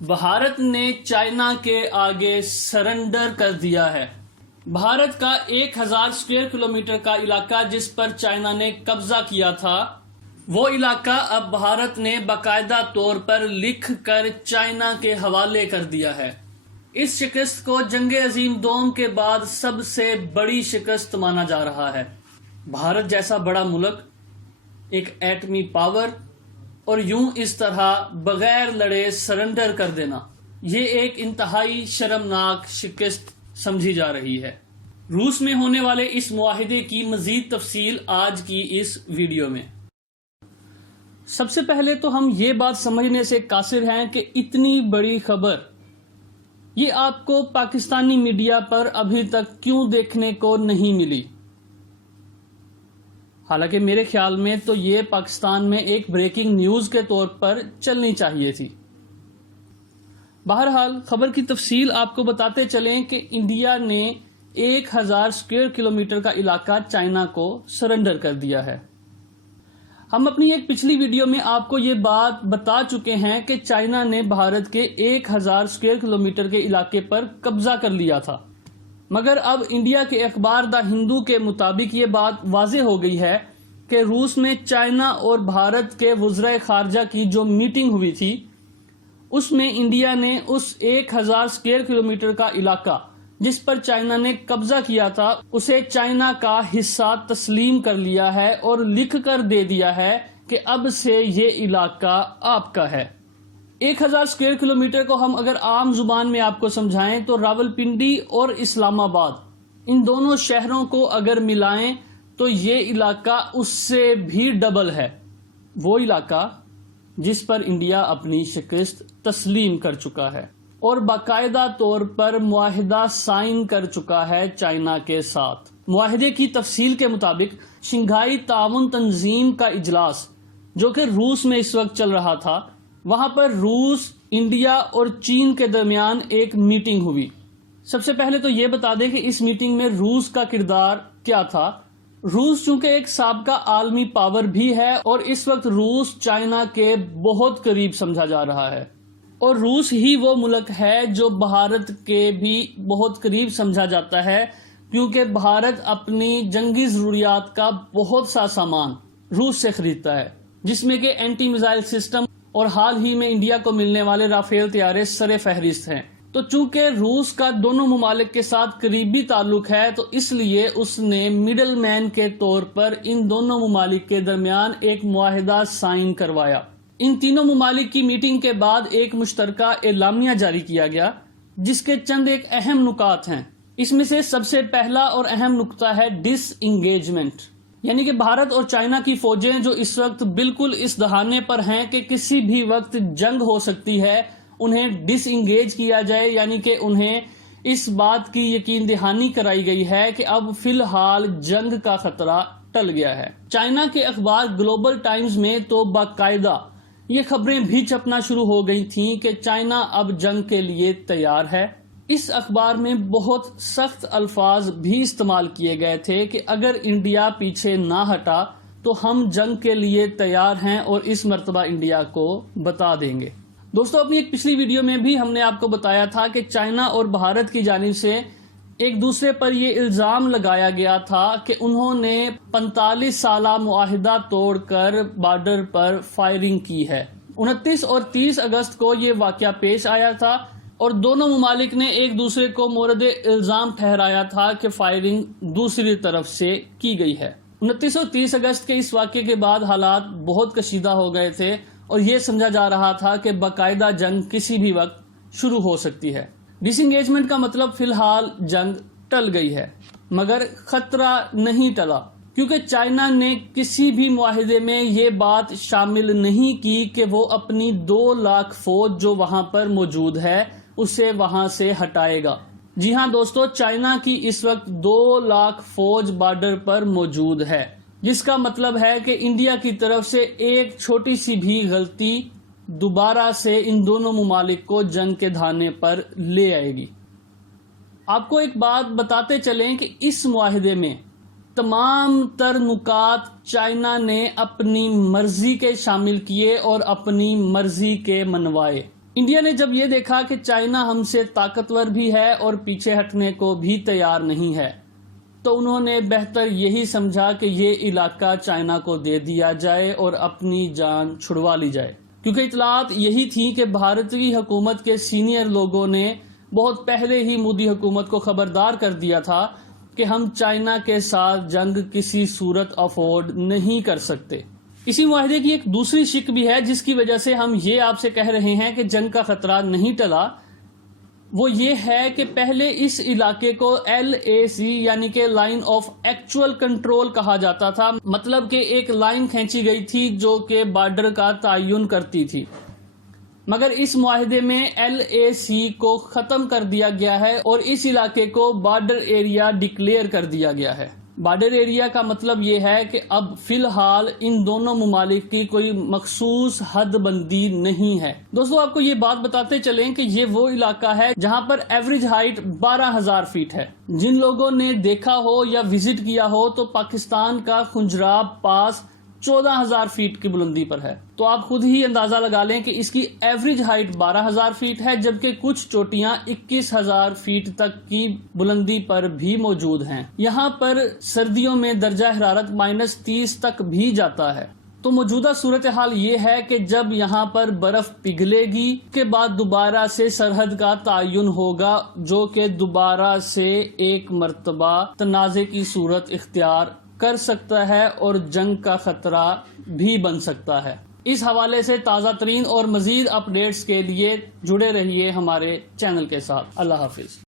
بھارت نے چائنا کے آگے سرنڈر کر دیا ہے۔ بھارت کا 1000 اسکوائر کلومیٹر کا علاقہ جس پر چائنا نے قبضہ کیا تھا، وہ علاقہ اب بھارت نے باقاعدہ طور پر لکھ کر چائنا کے حوالے کر دیا ہے۔ اس شکست کو جنگ عظیم دوم کے بعد سب سے بڑی شکست مانا جا رہا ہے۔ بھارت جیسا بڑا ملک، ایک ایٹمی پاور، اور یوں اس طرح بغیر لڑے سرنڈر کر دینا، یہ ایک انتہائی شرمناک شکست سمجھی جا رہی ہے۔ روس میں ہونے والے اس معاہدے کی مزید تفصیل آج کی اس ویڈیو میں۔ سب سے پہلے تو ہم یہ بات سمجھنے سے قاصر ہیں کہ اتنی بڑی خبر یہ آپ کو پاکستانی میڈیا پر ابھی تک کیوں دیکھنے کو نہیں ملی؟ حالانکہ میرے خیال میں تو یہ پاکستان میں ایک بریکنگ نیوز کے طور پر چلنی چاہیے تھی۔ بہرحال خبر کی تفصیل آپ کو بتاتے چلیں کہ انڈیا نے 1000 اسکوائر کلومیٹر کا علاقہ چائنا کو سرنڈر کر دیا ہے۔ ہم اپنی ایک پچھلی ویڈیو میں آپ کو یہ بات بتا چکے ہیں کہ چائنا نے بھارت کے 1000 اسکوائر کلومیٹر کے علاقے پر قبضہ کر لیا تھا، مگر اب انڈیا کے اخبار دا ہندو کے مطابق یہ بات واضح ہو گئی ہے کہ روس میں چائنا اور بھارت کے وزرائے خارجہ کی جو میٹنگ ہوئی تھی، اس میں انڈیا نے اس 1000 اسکوائر کلومیٹر کا علاقہ جس پر چائنا نے قبضہ کیا تھا اسے چائنا کا حصہ تسلیم کر لیا ہے اور لکھ کر دے دیا ہے کہ اب سے یہ علاقہ آپ کا ہے۔ 1000 اسکوائر کلومیٹر کو ہم اگر عام زبان میں آپ کو سمجھائیں تو راولپنڈی اور اسلام آباد ان دونوں شہروں کو اگر ملائیں تو یہ علاقہ اس سے بھی ڈبل ہے، وہ علاقہ جس پر انڈیا اپنی شکست تسلیم کر چکا ہے اور باقاعدہ طور پر معاہدہ سائن کر چکا ہے چائنا کے ساتھ۔ معاہدے کی تفصیل کے مطابق شنگھائی تعاون تنظیم کا اجلاس جو کہ روس میں اس وقت چل رہا تھا، وہاں پر روس، انڈیا اور چین کے درمیان ایک میٹنگ ہوئی۔ سب سے پہلے تو یہ بتا دیں کہ اس میٹنگ میں روس کا کردار کیا تھا۔ روس چونکہ ایک سابقہ عالمی پاور بھی ہے اور اس وقت روس چائنا کے بہت قریب سمجھا جا رہا ہے، اور روس ہی وہ ملک ہے جو بھارت کے بھی بہت قریب سمجھا جاتا ہے، کیونکہ بھارت اپنی جنگی ضروریات کا بہت سا سامان روس سے خریدتا ہے، جس میں کہ اینٹی میزائل سسٹم اور حال ہی میں انڈیا کو ملنے والے رافیل طیارے سر فہرست ہیں۔ تو چونکہ روس کا دونوں ممالک کے ساتھ قریبی تعلق ہے تو اس لیے اس نے مڈل مین کے طور پر ان دونوں ممالک کے درمیان ایک معاہدہ سائن کروایا۔ ان تینوں ممالک کی میٹنگ کے بعد ایک مشترکہ اعلامیہ جاری کیا گیا جس کے چند ایک اہم نکات ہیں۔ اس میں سے سب سے پہلا اور اہم نقطہ ہے ڈس انگیجمنٹ، یعنی کہ بھارت اور چائنا کی فوجیں جو اس وقت بالکل اس دہانے پر ہیں کہ کسی بھی وقت جنگ ہو سکتی ہے، انہیں ڈس انگیج کیا جائے، یعنی کہ انہیں اس بات کی یقین دہانی کرائی گئی ہے کہ اب فی الحال جنگ کا خطرہ ٹل گیا ہے۔ چائنا کے اخبار گلوبل ٹائمز میں تو باقاعدہ یہ خبریں بھی چھپنا شروع ہو گئی تھیں کہ چائنا اب جنگ کے لیے تیار ہے۔ اس اخبار میں بہت سخت الفاظ بھی استعمال کیے گئے تھے کہ اگر انڈیا پیچھے نہ ہٹا تو ہم جنگ کے لیے تیار ہیں اور اس مرتبہ انڈیا کو بتا دیں گے۔ دوستو، اپنی ایک پچھلی ویڈیو میں بھی ہم نے آپ کو بتایا تھا کہ چائنا اور بھارت کی جانب سے ایک دوسرے پر یہ الزام لگایا گیا تھا کہ انہوں نے 45 سالہ معاہدہ توڑ کر بارڈر پر فائرنگ کی ہے۔ 29 اور 30 اگست کو یہ واقعہ پیش آیا تھا اور دونوں ممالک نے ایک دوسرے کو مورد الزام ٹھہرایا تھا کہ فائرنگ دوسری طرف سے کی گئی ہے۔ 29 اور 30 اگست کے اس واقعے کے بعد حالات بہت کشیدہ ہو گئے تھے اور یہ سمجھا جا رہا تھا کہ باقاعدہ جنگ کسی بھی وقت شروع ہو سکتی ہے۔ ڈس انگیجمنٹ کا مطلب فی الحال جنگ ٹل گئی ہے، مگر خطرہ نہیں ٹلا، کیونکہ چائنا نے کسی بھی معاہدے میں یہ بات شامل نہیں کی کہ وہ اپنی 2 لاکھ فوج جو وہاں پر موجود ہے اسے وہاں سے ہٹائے گا۔ جی ہاں دوستو، چائنا کی اس وقت 2 لاکھ فوج بارڈر پر موجود ہے، جس کا مطلب ہے کہ انڈیا کی طرف سے ایک چھوٹی سی بھی غلطی دوبارہ سے ان دونوں ممالک کو جنگ کے دھانے پر لے آئے گی۔ آپ کو ایک بات بتاتے چلیں کہ اس معاہدے میں تمام تر نکات چائنا نے اپنی مرضی کے شامل کیے اور اپنی مرضی کے منوائے۔ انڈیا نے جب یہ دیکھا کہ چائنا ہم سے طاقتور بھی ہے اور پیچھے ہٹنے کو بھی تیار نہیں ہے، تو انہوں نے بہتر یہی سمجھا کہ یہ علاقہ چائنا کو دے دیا جائے اور اپنی جان چھڑوا لی جائے، کیونکہ اطلاعات یہی تھی کہ بھارتی حکومت کے سینئر لوگوں نے بہت پہلے ہی مودی حکومت کو خبردار کر دیا تھا کہ ہم چائنا کے ساتھ جنگ کسی صورت افورڈ نہیں کر سکتے۔ اسی معاہدے کی ایک دوسری شک بھی ہے جس کی وجہ سے ہم یہ آپ سے کہہ رہے ہیں کہ جنگ کا خطرہ نہیں ٹلا، وہ یہ ہے کہ پہلے اس علاقے کو LAC یعنی کہ لائن آف ایکچوئل کنٹرول کہا جاتا تھا، مطلب کہ ایک لائن کھینچی گئی تھی جو کہ بارڈر کا تعین کرتی تھی، مگر اس معاہدے میں LAC کو ختم کر دیا گیا ہے اور اس علاقے کو بارڈر ایریا ڈکلیئر کر دیا گیا ہے۔ بارڈر ایریا کا مطلب یہ ہے کہ اب فی الحال ان دونوں ممالک کی کوئی مخصوص حد بندی نہیں ہے۔ دوستو آپ کو یہ بات بتاتے چلیں کہ یہ وہ علاقہ ہے جہاں پر ایوریج ہائٹ 12,000 فیٹ ہے۔ جن لوگوں نے دیکھا ہو یا وزٹ کیا ہو تو پاکستان کا خنجراب پاس 14,000 فیٹ کی بلندی پر ہے، تو آپ خود ہی اندازہ لگا لیں کہ اس کی ایوریج ہائٹ 12,000 فیٹ ہے، جبکہ کچھ چوٹیاں 21,000 فیٹ تک کی بلندی پر بھی موجود ہیں۔ یہاں پر سردیوں میں درجہ حرارت -30 تک بھی جاتا ہے۔ تو موجودہ صورتحال یہ ہے کہ جب یہاں پر برف پگھلے گی کے بعد دوبارہ سے سرحد کا تعین ہوگا، جو کہ دوبارہ سے ایک مرتبہ تنازع کی صورت اختیار کر سکتا ہے اور جنگ کا خطرہ بھی بن سکتا ہے۔ اس حوالے سے تازہ ترین اور مزید اپڈیٹس کے لیے جڑے رہیے ہمارے چینل کے ساتھ۔ اللہ حافظ۔